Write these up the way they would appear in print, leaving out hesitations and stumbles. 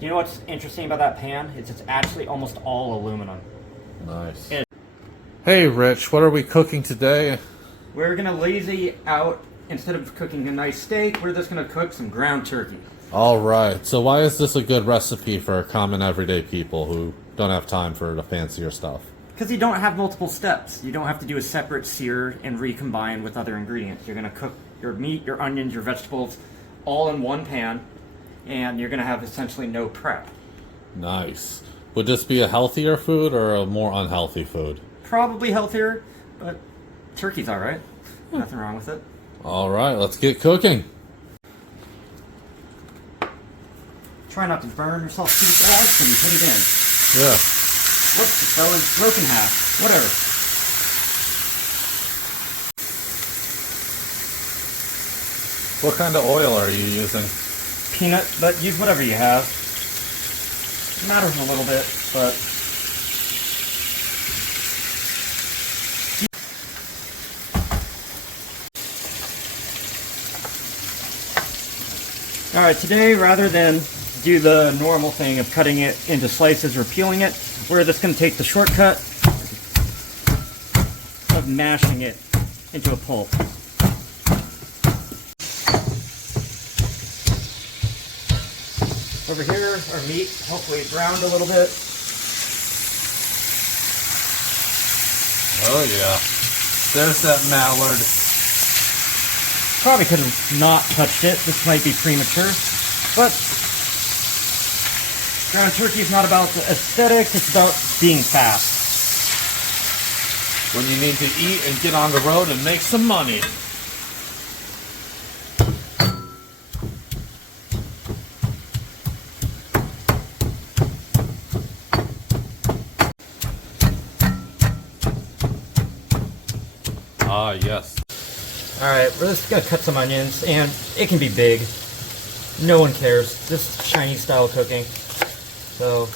You know what's interesting about that pan? It's actually almost all aluminum. Nice. Hey Rich, what are we cooking today? We're gonna lazy out, instead of cooking a nice steak, we're just gonna cook some ground turkey. Alright, so why is this a good recipe for common everyday people who don't have time for the fancier stuff? Because you don't have multiple steps. You don't have to do a separate sear and recombine with other ingredients. You're gonna cook your meat, your onions, your vegetables all in one pan, and you're gonna have essentially no prep. Nice. Would this be a healthier food or a more unhealthy food? Probably healthier, but turkey's alright. Nothing wrong with it. Alright, let's get cooking. Try not to burn yourself too fast when you put it in. Yeah. Whoops, it fell in, broke in half. Whatever. What kind of oil are you using? Peanut, but use whatever you have. It matters a little bit, but... Alright, today rather than do the normal thing of cutting it into slices or peeling it, we're just going to take the shortcut of mashing it into a pulp. Over here, our meat, hopefully browned a little bit. Oh yeah. There's that mallard. Probably could have not touched it. This might be premature. But ground turkey is not about the aesthetics, it's about being fast. When you need to eat and get on the road and make some money. Ah, yes. Alright, we're just gonna cut some onions, and it can be big. No one cares. This is Chinese style cooking. So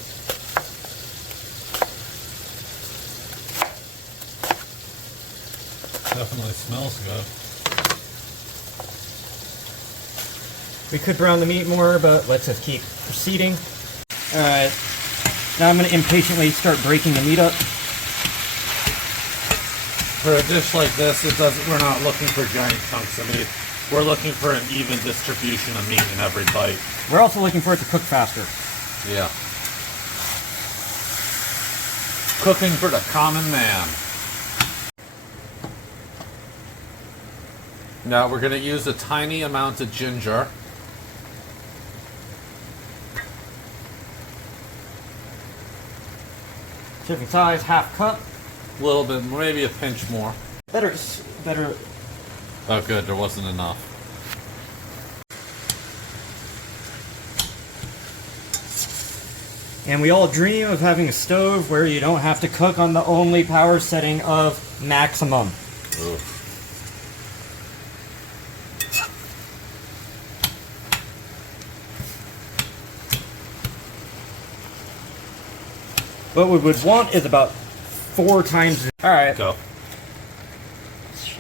Definitely smells good. we could brown the meat more, but let's just keep proceeding. Alright, now I'm gonna impatiently start breaking the meat up. For a dish like this, we're not looking for giant chunks of meat. We're looking for an even distribution of meat in every bite. We're also looking for it to cook faster. Yeah. Cooking for the common man. Now we're going to use a tiny amount of ginger. Serving size, half cup. A little bit, maybe a pinch more. Better. Oh good, there wasn't enough. And we all dream of having a stove where you don't have to cook on the only power setting of maximum. Ooh. What we would want is about 4 times. Alright. Go. Shit.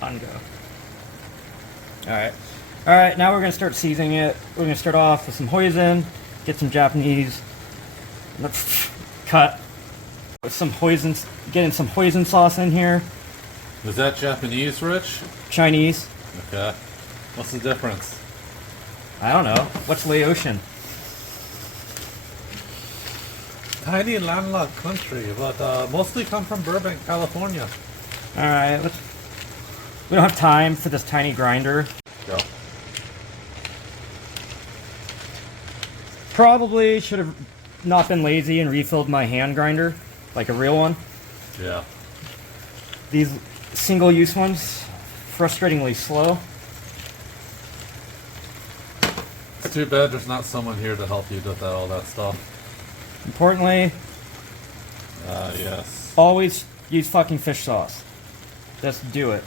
Ungo. Alright. Alright, now we're going to start seasoning it. We're going to start off with some hoisin, get some Japanese, cut, with some hoisin, getting some hoisin sauce in here. Was that Japanese, Rich? Chinese. Okay. What's the difference? I don't know. What's Laotian? Tiny landlocked country, but mostly come from Burbank, California. Alright, we don't have time for this tiny grinder. Go. Probably should have not been lazy and refilled my hand grinder, like a real one. Yeah. These single-use ones, frustratingly slow. It's too bad there's not someone here to help you with all that stuff. Importantly, yes. always use fucking fish sauce. Just do it.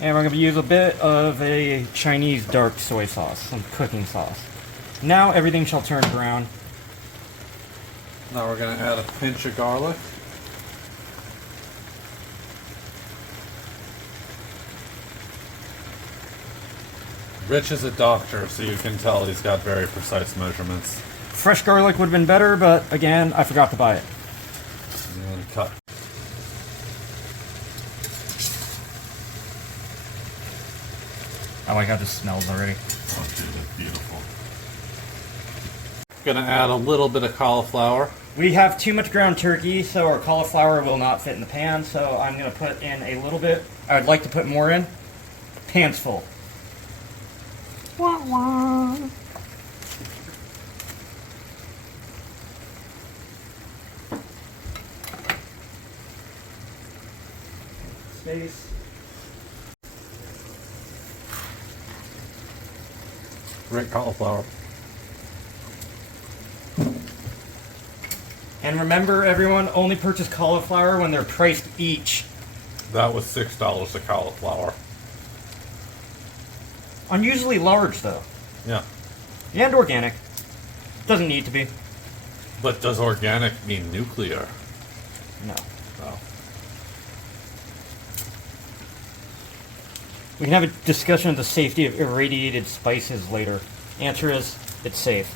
And we're going to use a bit of a Chinese dark soy sauce, some cooking sauce. Now everything shall turn brown. Now we're going to add a pinch of garlic. Rich is a doctor, so you can tell he's got very precise measurements. Fresh garlic would have been better, but again, I forgot to buy it. And cut. I like how this smells already. Oh, dude, it's beautiful. Gonna add a little bit of cauliflower. We have too much ground turkey, so our cauliflower will not fit in the pan, so I'm going to put in a little bit. I would like to put more in. Pan's full. Wah, wah. Space. Great cauliflower. And remember, everyone, only purchase cauliflower when they're priced each. That was $6 a cauliflower. Unusually large, though. Yeah. And organic. Doesn't need to be. But does organic mean nuclear? No. Oh. We can have a discussion of the safety of irradiated spices later. Answer is, it's safe.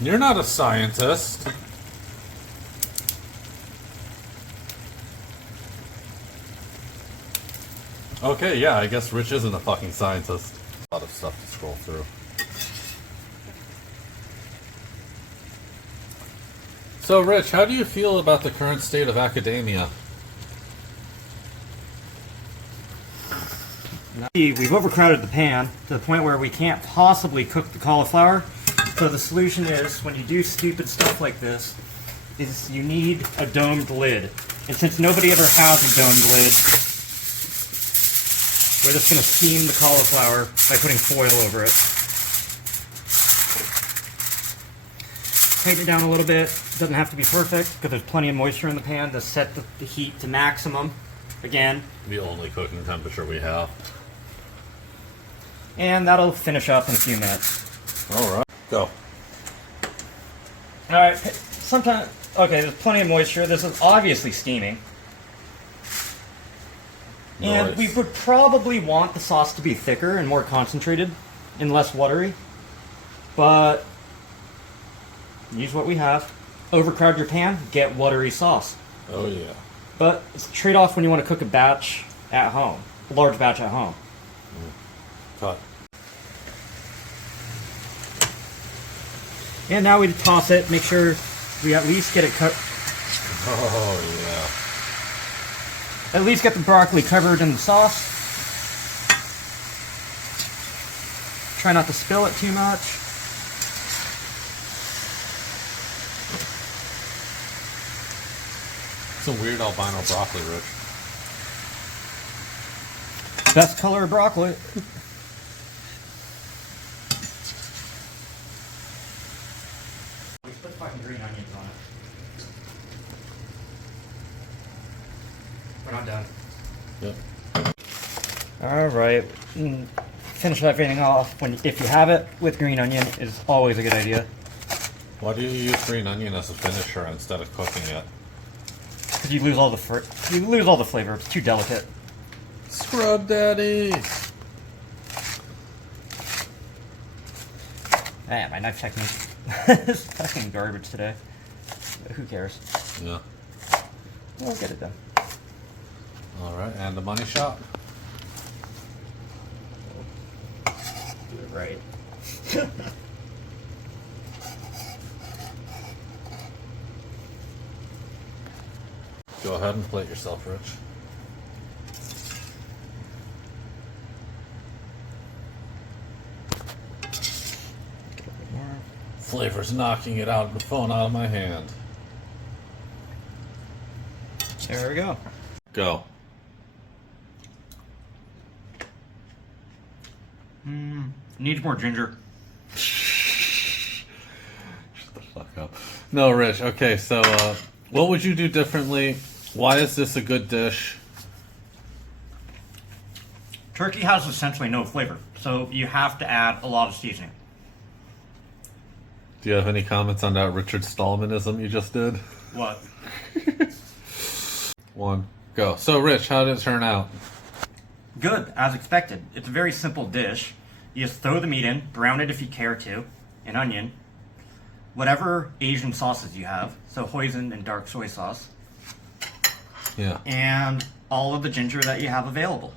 You're not a scientist. Okay, yeah, I guess Rich isn't a fucking scientist. A lot of stuff to scroll through. So, Rich, how do you feel about the current state of academia? We've overcrowded the pan to the point where we can't possibly cook the cauliflower. So the solution is, when you do stupid stuff like this, is you need a domed lid. And since nobody ever has a domed lid, we're just going to steam the cauliflower by putting foil over it. Tighten it down a little bit. It doesn't have to be perfect, because there's plenty of moisture in the pan to set the heat to maximum. Again. The only cooking temperature we have. And that'll finish up in a few minutes. Alright. Go. Alright, sometimes, okay, there's plenty of moisture. This is obviously steaming. And we would probably want the sauce to be thicker and more concentrated and less watery. But use what we have. Overcrowd your pan, get watery sauce. Oh yeah. But it's a trade-off when you want to cook a batch at home. A large batch at home. Cut. And now we toss it, make sure we at least get it cut. Oh yeah. At least get the broccoli covered in the sauce. Try not to spill it too much. It's a weird albino broccoli, Rich. Best color of broccoli. We put fucking green onions on it. We're not done. Yep. Alright. Finish everything off if you have it with green onion is always a good idea. Why do you use green onion as a finisher instead of cooking it? Because you lose all the flavor. It's too delicate. Scrub daddy. Man, my knife technique is fucking garbage today. But who cares? Yeah. We'll get it done. Alright, and the money shot. Do it right. Go ahead and plate yourself, Rich. Flavor's knocking it out of the phone out of my hand. There we go. Go. Needs more ginger. Shut the fuck up. No, Rich. Okay, so what would you do differently? Why is this a good dish? Turkey has essentially no flavor, so you have to add a lot of seasoning. Do you have any comments on that Richard Stallmanism you just did? What? One. Go. So, Rich, how did it turn out? Good, as expected. It's a very simple dish. You just throw the meat in, brown it if you care to, an onion, whatever Asian sauces you have, so hoisin and dark soy sauce, Yeah. and all of the ginger that you have available.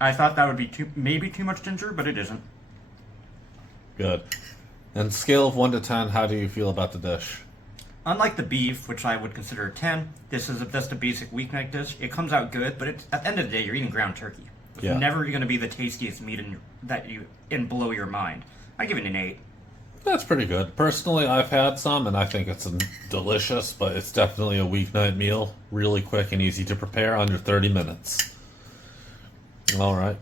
I thought that would be maybe too much ginger, but it isn't. Good. And scale of 1 to 10, how do you feel about the dish? Unlike the beef, which I would consider a 10, this is just a basic weeknight dish. It comes out good, but it's, at the end of the day, you're eating ground turkey. It's Yeah. never going to be the tastiest meat and blow your mind. I give it an 8. That's pretty good. Personally, I've had some, and I think it's delicious, but it's definitely a weeknight meal. Really quick and easy to prepare, under 30 minutes. All right.